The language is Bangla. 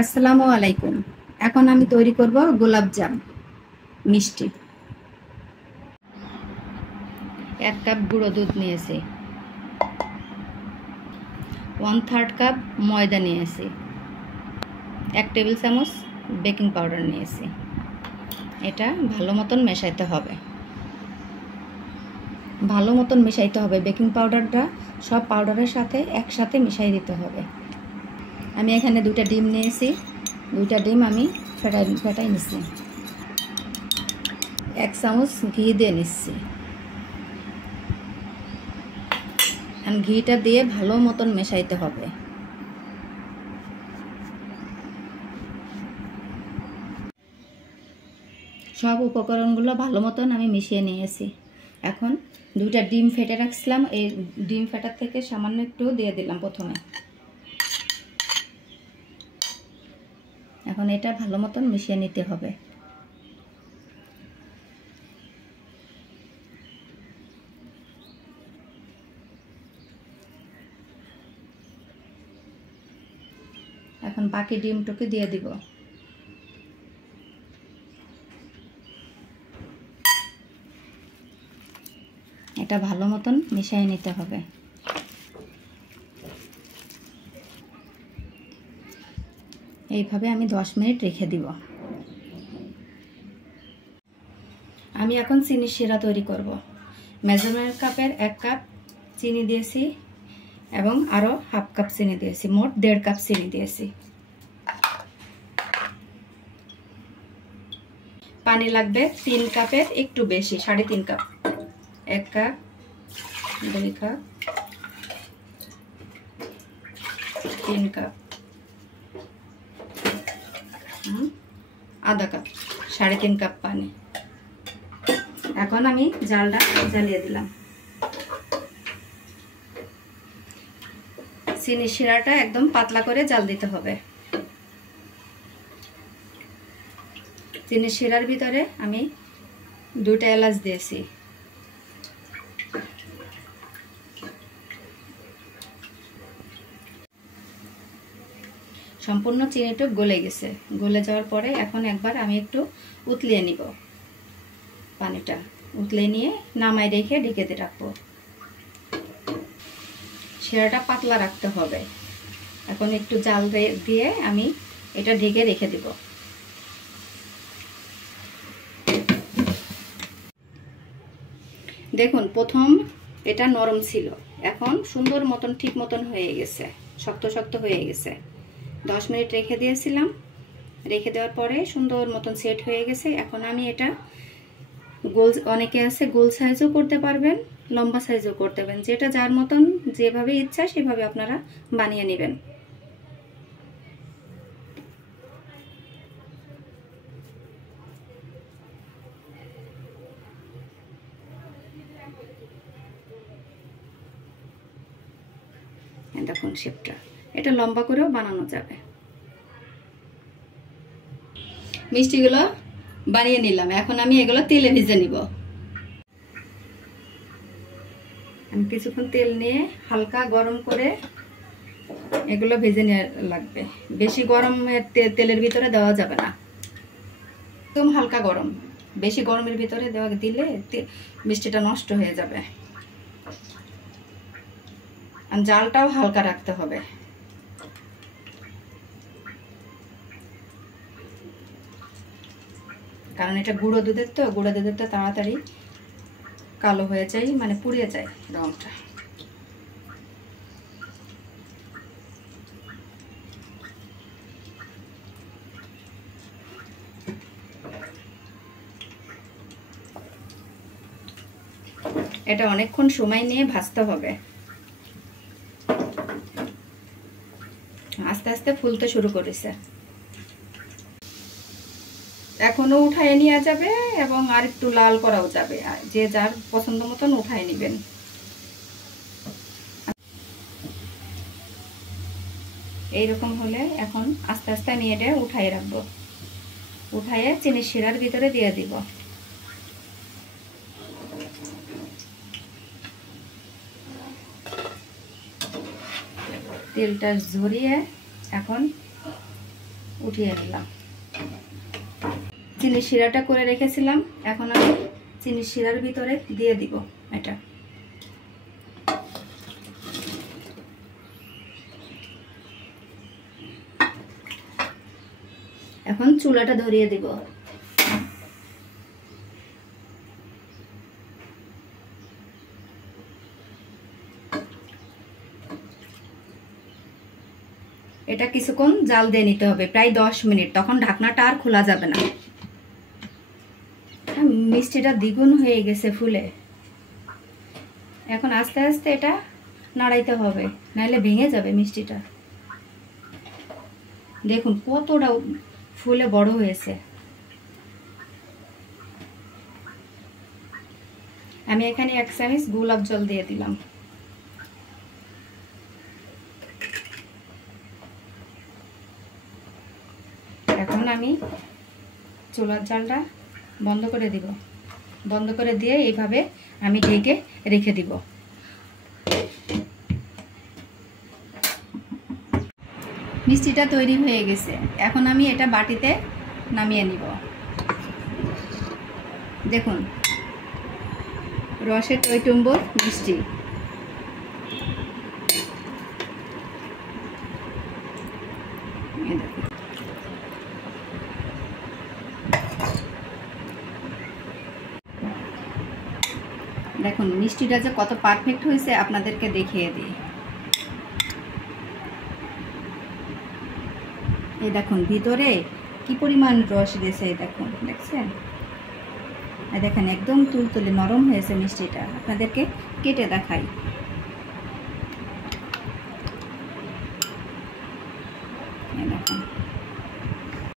আসসালামু আলাইকুম। এখন আমি তৈরি করব গোলাপ জাম মিষ্টি। 1 কাপ গুঁড়ো দুধ নিয়েছি, 1/3 কাপ ময়দা নিয়েছি, 1 টেবিল চামচ বেকিং পাউডার নিয়েছি। এটা ভালো মতন মেশাইতে হবে, বেকিং পাউডারটা সব পাউডারের সাথে একসাথে মিশাই দিতে হবে। আমি এখানে 2টা ডিম নিয়েছি, 2টা ডিম আমি ফেটাই নিচ্ছি। 1 চামচ ঘি দিয়ে নিচ্ছি। ঘিটা দিয়ে ভালো মতন মেশাইতে হবে। সব উপকরণগুলো ভালো মতন আমি মিশিয়ে নিয়েছি। এখন 2টা ডিম ফেটে রাখছিলাম, এই ডিম ফেটার থেকে সামান্য একটু দিয়ে দিলাম প্রথমে। এখন এটা ভালো মতন মিশিয়ে নিতে হবে। এখন বাকি ডিমটুকু দিয়ে দিব। এটা ভালো মতন মিশিয়ে নিতে হবে। এইভাবে আমি 10 মিনিট রেখে দিব। আমি এখন চিনির শিরা তৈরি করব। মেজারমেন্ট কাপের 1 কাপ চিনি দিয়েছি এবং আরও হাফ কাপ চিনি দিয়েছি, মোট 1.5 কাপ চিনি দিয়েছি। পানি লাগবে 3 কাপের একটু বেশি, 3.5 কাপ। 1 কাপ, 2 কাপ, 3 কাপ, আধা কাপ, 3.5 কাপ পানি। এখন আমি জালটা জ্বালিয়ে দিলাম। চিনি শিরাটা একদম পাতলা করে জাল দিতে হবে। চিনি শিরার ভিতরে আমি 2টা এলাচ দিয়েছি। সম্পূর্ণ চিনিটা গলে গেছে। গলে যাওয়ার পরে এখন একবার আমি একটু উতলিয়ে নিব। পানিটা উতলিয়ে নিয়ে নামাই রেখে ঢেকে দিয়ে রাখবো। শিরাটা পাতলা রাখতে হবে। এখন একটু জাল দিয়ে আমি এটা ঢেকে রেখে দিব। দেখুন, প্রথম এটা নরম ছিল, এখন সুন্দর মতন ঠিক মতন হয়ে গেছে, শক্ত শক্ত হয়ে গেছে। 10 মিনিট রেখে দিয়েছিলাম, রেখে দেওয়ার পরে সুন্দর মতন সেট হয়ে গেছে। এখন আমি এটা গোল, অনেকে আছে গোল সাইজও করতে পারবেন, লম্বা সাইজও করতে পারবেন, যেটা যার মতন যেভাবে ইচ্ছা সেভাবে আপনারা বানিয়ে নেবেন। দেখুন শেপটা, এটা লম্বা করেও বানানো যাবে। মিষ্টিগুলো বানিয়ে নিলাম, এখন আমি এগুলো তেলে ভেজে নিব। আমি কিছুক্ষণ তেল নিয়ে হালকা গরম করে এগুলো ভেজে নেওয়া লাগবে। বেশি গরম তেলের ভিতরে দেওয়া যাবে না, একদম হালকা গরম। বেশি গরমের ভিতরে দিলে মিষ্টিটা নষ্ট হয়ে যাবে। আর জালটাও হালকা রাখতে হবে। কারণ এটা গুঁড়ো দুধের তো তাড়াতাড়ি কালো হয়ে যায়, মানে পুড়িয়ে যায় রংটা। এটা অনেকক্ষণ সময় নিয়ে ভাজতে হবে। আস্তে আস্তে ফুলতে শুরু করেছে। এখনো উঠায় নেওয়া যাবে এবং আর একটু লাল করাও যাবে, যে যার পছন্দ মতন উঠায় নেবেন। এইরকম হলে এখন আস্তে আস্তে আমি এটা উঠাই রাখবো। উঠাইয়ে চিনি শিরার ভিতরে দিয়ে দিব। তেলটা ঝরিয়ে এখন উঠিয়ে নিলাম। চিনির শিরাটা করে রেখেছিলাম, এখন আমি চিনির শিরার ভিতরে দিয়ে দিব এটা। এখন চুলাটা ধরিয়ে দিব। এটা কিছুক্ষণ জাল দিয়ে নিতে হবে, প্রায় 10 মিনিট, তখন ঢাকনাটা আর খোলা যাবে না। মিষ্টিটা দ্বিগুণ হয়ে গেছে ফুলে। এখন আস্তে আস্তে এটা নাড়াইতে হবে, নাহলে ভেঙে যাবে মিষ্টিটা। দেখুন কতটা ফুলে বড় হয়েছে। আমি এখানে 1 চামচ গোলাপ জল দিয়ে দিলাম। এখন আমি চুলার জালটা বন্ধ করে দিব। বন্ধ করে দিয়ে এইভাবে আমি ঢেকে রেখে দিব। মিষ্টিটা তৈরি হয়ে গেছে, এখন আমি এটা বাটিতে নামিয়ে নিব। দেখুন রসের টইটুম্বর মিষ্টি। দেখুন মিষ্টিটা যে কত পারফেক্ট হয়েছে আপনাদেরকে দেখিয়ে দিই। এই দেখুন ভিতরে কি পরিমাণ রস দিয়েছে, এই দেখুন, দেখছেন? এই দেখেন একদম তুলতুলে নরম হয়েছে মিষ্টিটা। আপনাদেরকে কেটে দেখাই। এই দেখুন